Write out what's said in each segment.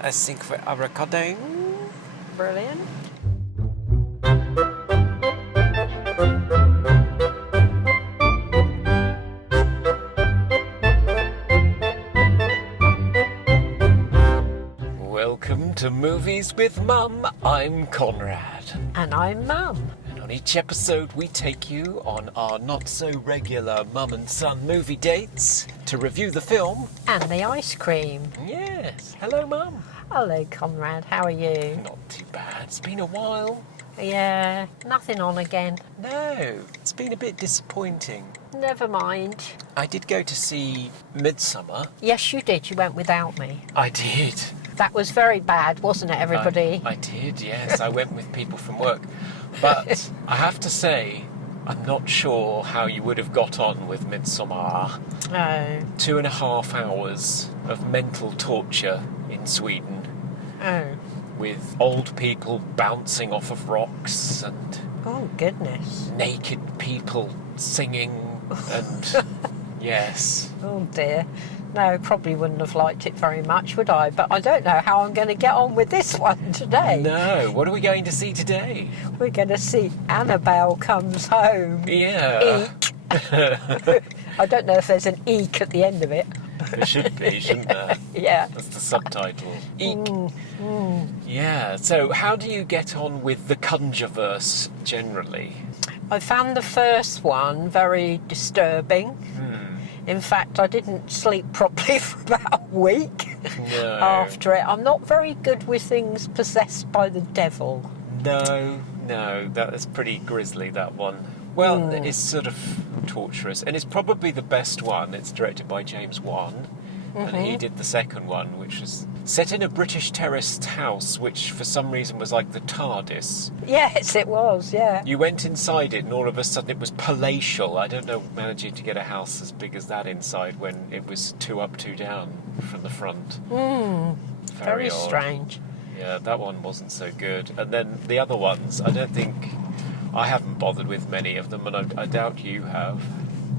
I think we are recording. Brilliant. Welcome to Movies with Mum. I'm Conrad. And I'm Mum. And on each episode we take you on our not-so-regular mum and son movie dates to review the film. And the ice cream. Yes. Hello, Mum. Hello, Conrad. How are you? Not too bad. It's been a while. Yeah, nothing on again. No, it's been a bit disappointing. Never mind. I did go to see Midsommar. Yes, you did. You went without me. I did. That was very bad, wasn't it, everybody? I did, yes. I went with people from work. But I have to say, I'm not sure how you would have got on with Midsommar. Oh. 2.5 hours of mental torture in Sweden. Oh. With old people bouncing off of rocks and Oh, goodness. naked people singing and yes. Oh, dear. No, probably wouldn't have liked it very much, would I? But I don't know how I'm going to get on with this one today. No, what are we going to see today? We're going to see Annabelle Comes Home. Yeah. Eek. I don't know if there's an eek at the end of it. There should be, shouldn't there? Yeah. That's the subtitle. Eek. Yeah, so how do you get on with the Conjureverse generally? I found the first one very disturbing. In fact, I didn't sleep properly for about a week after it. I'm not very good with things possessed by the devil. No, that is pretty grisly, that one. Well, it's sort of torturous, and it's probably the best one. It's directed by James Wan, and he did the second one, which was set in a British terraced house, which for some reason was like the TARDIS. Yes, it was, yeah. You went inside it, and all of a sudden it was palatial. I don't know managing to get a house as big as that inside when it was 2 up, 2 down from the front. Very odd. strange. Yeah, that one wasn't so good. And then the other ones, I haven't bothered with many of them, and I doubt you have.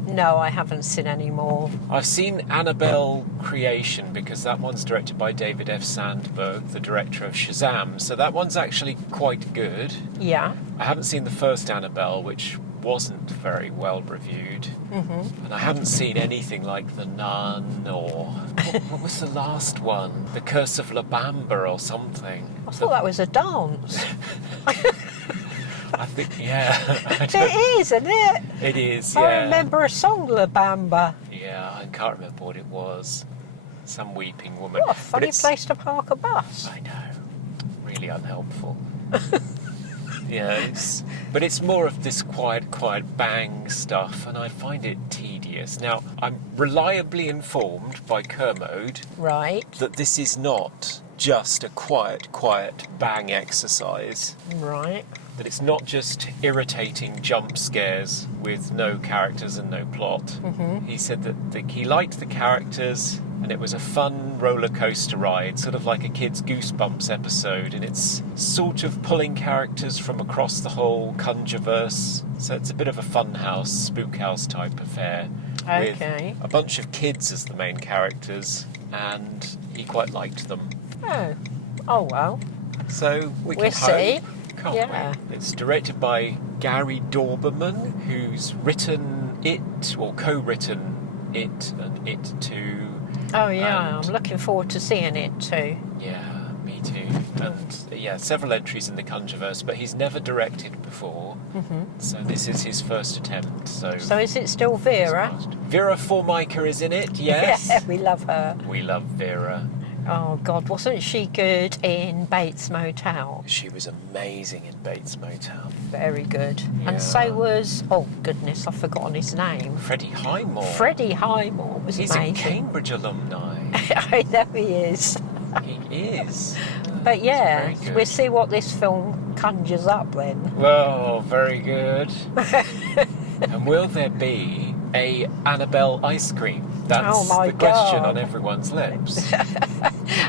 No, I haven't seen any more. I've seen Annabelle Creation, because that one's directed by David F. Sandberg, the director of Shazam, so that one's actually quite good. Yeah. I haven't seen the first Annabelle, which wasn't very well reviewed. And I haven't seen anything like The Nun, or what was the last one? The Curse of La Bamba or something. I thought that was a dance. I think, yeah. It is, isn't it? It is, yeah. I remember a song, La Bamba. Yeah, I can't remember what it was. Some weeping woman. What a funny place to park a bus. I know. Really unhelpful. Yeah, but it's more of this quiet bang stuff, and I find it tedious. Now, I'm reliably informed by Kermode Right. that this is not just a quiet bang exercise. Right. That it's not just irritating jump scares with no characters and no plot. He said that he liked the characters, and it was a fun roller coaster ride, sort of like a kid's Goosebumps episode, and it's sort of pulling characters from across the whole Conjureverse. So it's a bit of a funhouse, spook house type affair. Okay. With a bunch of kids as the main characters, and he quite liked them. Oh well. So we can We'll see. hope. Can't Yeah. we? It's directed by Gary Dorberman, who's written it, or co-written it and It Too. Oh yeah, And- I'm looking forward to seeing it too. Yeah, me too. And yeah, several entries in the Conjureverse, but he's never directed before. So this is his first attempt. So is it still Vera? Vera Farmiga is in it, yes. Yeah, we love her. We love Vera. Oh God, wasn't she good in Bates Motel? She was amazing in Bates Motel. Very good. Yeah. And so was, oh goodness, I've forgotten his name. Freddie Highmore. Freddie Highmore was He's a amazing. Cambridge alumni. I know he is. He is. But yeah, Very good. we'll see what this film conjures up then. Well, very good. And will there be a Annabelle ice cream? That's Oh my the question God. on everyone's lips.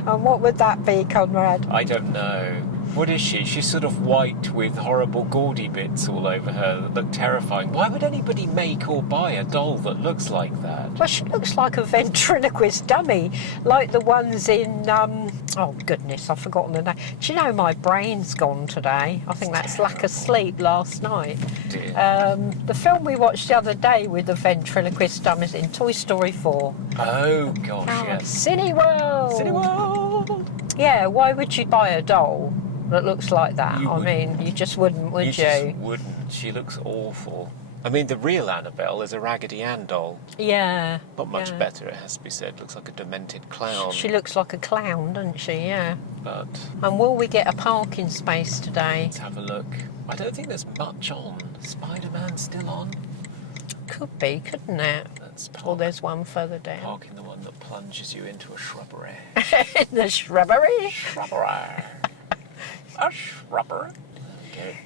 And what would that be, Conrad? I don't know. What is she? She's sort of white with horrible gaudy bits all over her that look terrifying. Why would anybody make or buy a doll that looks like that? Well, she looks like a ventriloquist dummy, like the ones in, oh goodness, I've forgotten the name. Do you know my brain's gone today? I think that's lack of sleep last night. The film we watched the other day with the ventriloquist dummies in Toy Story 4. Oh, gosh, yes. Cineworld! Cineworld! Yeah, why would you buy a doll that looks like that? You just wouldn't, would you? Just wouldn't. She looks awful. I mean, the real Annabelle is a Raggedy Ann doll. Yeah. Not much better, it has to be said. Looks like a demented clown. She looks like a clown, doesn't she? Yeah. But... And will we get a parking space today? Let's have a look. I don't think there's much on. Spider-Man still on? Could be, couldn't it? Or there's one further down. Parking the one that plunges you into a shrubbery. In the shrubbery? Shrubbery. A shrubbery. Okay.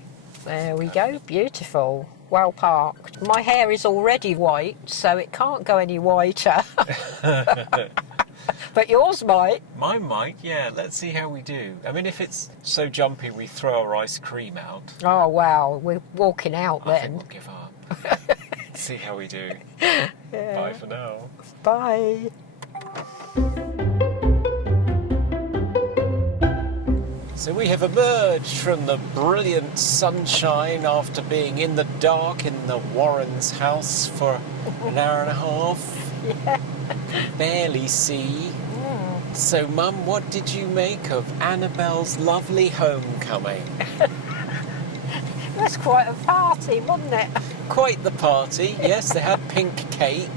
There we go. Beautiful. Well parked. My hair is already white, so it can't go any whiter. But yours might. Mine might, yeah. Let's see how we do. I mean, if it's so jumpy we throw our ice cream out. Oh, wow. We're walking out then. I think we'll give up. See how we do. Yeah. Bye for now. Bye. So we have emerged from the brilliant sunshine after being in the dark in the Warrens' house for an hour and a half. Yeah. Could barely see. So, Mum, what did you make of Annabelle's lovely homecoming? It was quite a party, wasn't it? Quite the party, yes. They had pink cake.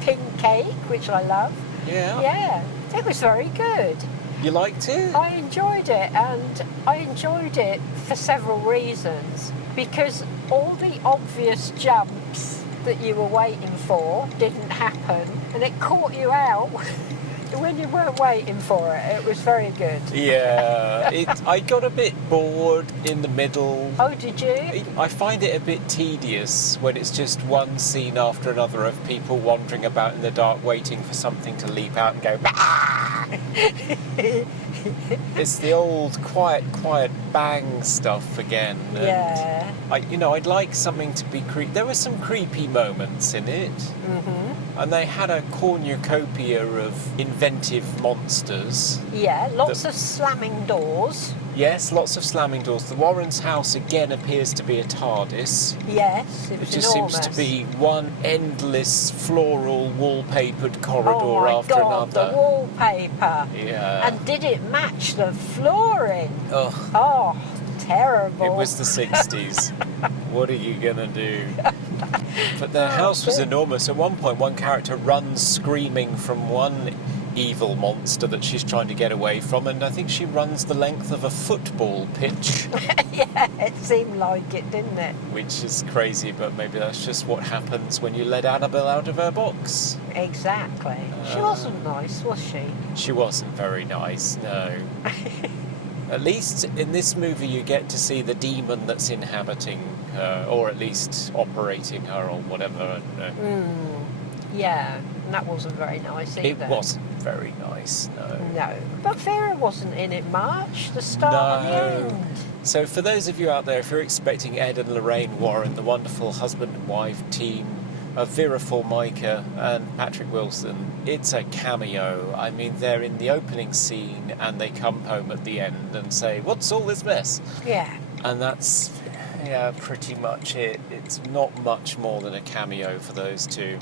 Pink cake, which I love. Yeah. Yeah, it was very good. You liked it? I enjoyed it, and I enjoyed it for several reasons. Because all the obvious jumps that you were waiting for didn't happen, and it caught you out when you weren't waiting for it. It was very good. Yeah, I got a bit bored in the middle. Oh, did you? I find it a bit tedious when it's just one scene after another of people wandering about in the dark waiting for something to leap out and go, bah! It's the old quiet bang stuff again. Yeah. I'd like something to be creepy. There were some creepy moments in it. Mm-hmm. And they had a cornucopia of inventive monsters. Yeah, lots of slamming doors. Yes, lots of slamming doors. The Warrens' house again appears to be a TARDIS. Yes, it was It just enormous. seems to be one endless floral wallpapered corridor after Oh my God, another. the wallpaper. Yeah. And did it match the flooring? Ugh. Oh, terrible. It was the 60s. What are you going to do? But their house was enormous. At one point, one character runs screaming from one evil monster that she's trying to get away from, and I think she runs the length of a football pitch. Yeah, it seemed like it, didn't it? Which is crazy, but maybe that's just what happens when you let Annabelle out of her box. Exactly. She wasn't nice, was she? She wasn't very nice, no. At least in this movie you get to see the demon that's inhabiting her, or at least operating her, or whatever. I don't know. Yeah, and that wasn't very nice either. It wasn't very nice, no. No, but Vera wasn't in it much. The start and the end. So for those of you out there, if you're expecting Ed and Lorraine Warren, the wonderful husband and wife team of Vera Farmiga and Patrick Wilson, it's a cameo. I mean, they're in the opening scene and they come home at the end and say, "What's all this mess?" Yeah. And that's, pretty much it. It's not much more than a cameo for those two.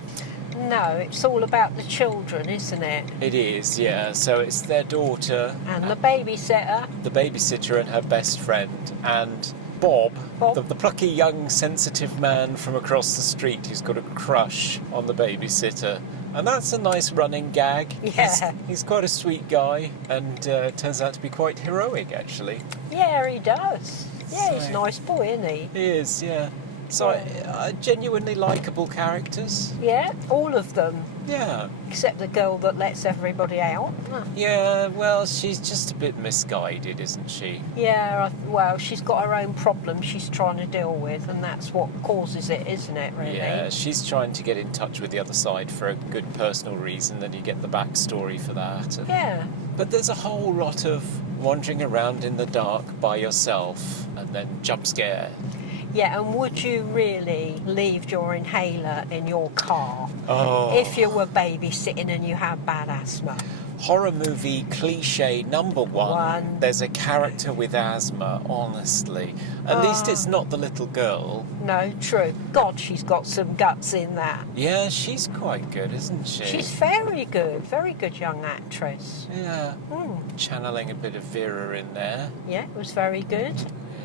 No, it's all about the children, isn't it? It is, yeah. So it's their daughter. And the babysitter. The babysitter and her best friend. And Bob. The plucky young sensitive man from across the street who's got a crush on the babysitter. And that's a nice running gag. Yeah. He's quite a sweet guy and turns out to be quite heroic, actually. Yeah, he does. Yeah, he's a So- nice boy, isn't he? He is, yeah. So genuinely likeable characters. Yeah, all of them. Yeah. Except the girl that lets everybody out. Yeah, well, she's just a bit misguided, isn't she? Yeah, well, she's got her own problems she's trying to deal with, and that's what causes it, isn't it, really? Yeah, she's trying to get in touch with the other side for a good personal reason, then you get the backstory for that. Yeah. But there's a whole lot of wandering around in the dark by yourself and then jump scare. Yeah, and would you really leave your inhaler in your car if you were babysitting and you had bad asthma? Horror movie cliche number one. There's a character with asthma, honestly. At least it's not the little girl. No, true. God, she's got some guts in that. Yeah, she's quite good, isn't she? She's very good young actress. Yeah. Channeling a bit of Vera in there. Yeah, it was very good.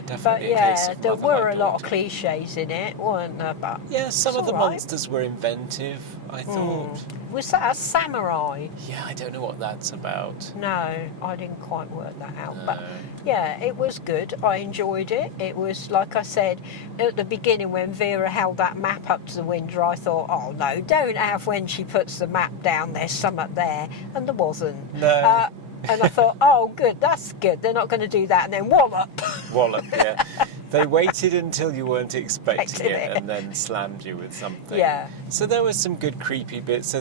Definitely but a case of there mother, were my a lot of daughter. cliches in it, weren't there? But yeah, some of the right. monsters were inventive, I thought. Was that a samurai? Yeah, I don't know what that's about. No, I didn't quite work that out. No. But yeah, it was good. I enjoyed it. It was, like I said, at the beginning when Vera held that map up to the window, I thought, oh no, don't have when she puts the map down, there's something there. And there wasn't. No. And I thought, oh, good, that's good. They're not going to do that. And then wallop. Wallop, yeah. They waited until you weren't expecting it and then slammed you with something. Yeah. So there were some good creepy bits.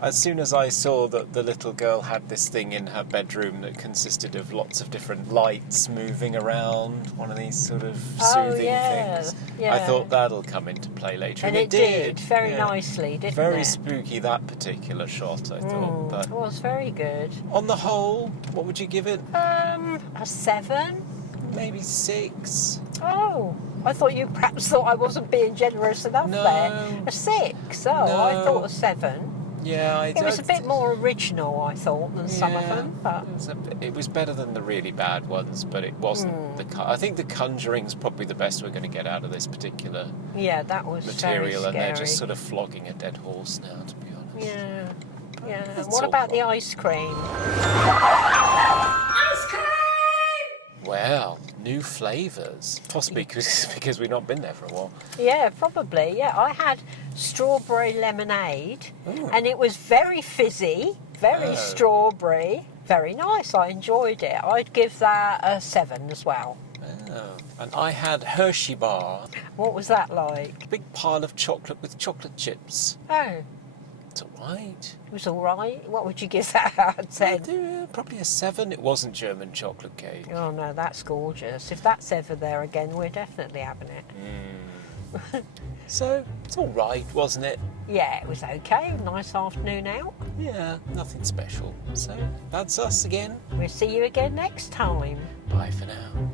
As soon as I saw that the little girl had this thing in her bedroom that consisted of lots of different lights moving around, one of these sort of soothing things, I thought that'll come into play later. And it did very nicely, didn't it? Very spooky, that particular shot, I thought. But it was very good. on the whole, what would you give it? A 7. Maybe 6. Oh, I thought you perhaps thought I wasn't being generous enough there. A 6. Oh, No. I thought a 7. Yeah, It was a bit more original, I thought, than some of them. But it was better than the really bad ones, but it wasn't I think the Conjuring's probably the best we're going to get out of this particular yeah, that was material, very and they're scary. just sort of flogging a dead horse now, to be honest. Yeah, yeah. It's And what all about the fine. ice cream? Ice cream! Well, new flavours. Possibly because we've not been there for a while. Yeah, probably. Yeah, I had strawberry lemonade, Ooh. and it was very fizzy, very strawberry, very nice. I enjoyed it. I'd give that a 7 as well. Oh. And I had Hershey bar, What was that like? big pile of chocolate with chocolate chips. Oh, It's alright. it was all right. What would you give that out of 10? Probably a 7. It wasn't German chocolate cake. Oh no, that's gorgeous. If that's ever there again, we're definitely having it. So, it's alright, wasn't it? Yeah, it was okay. Nice afternoon out. Yeah, nothing special. So, that's us again. We'll see you again next time. Bye for now.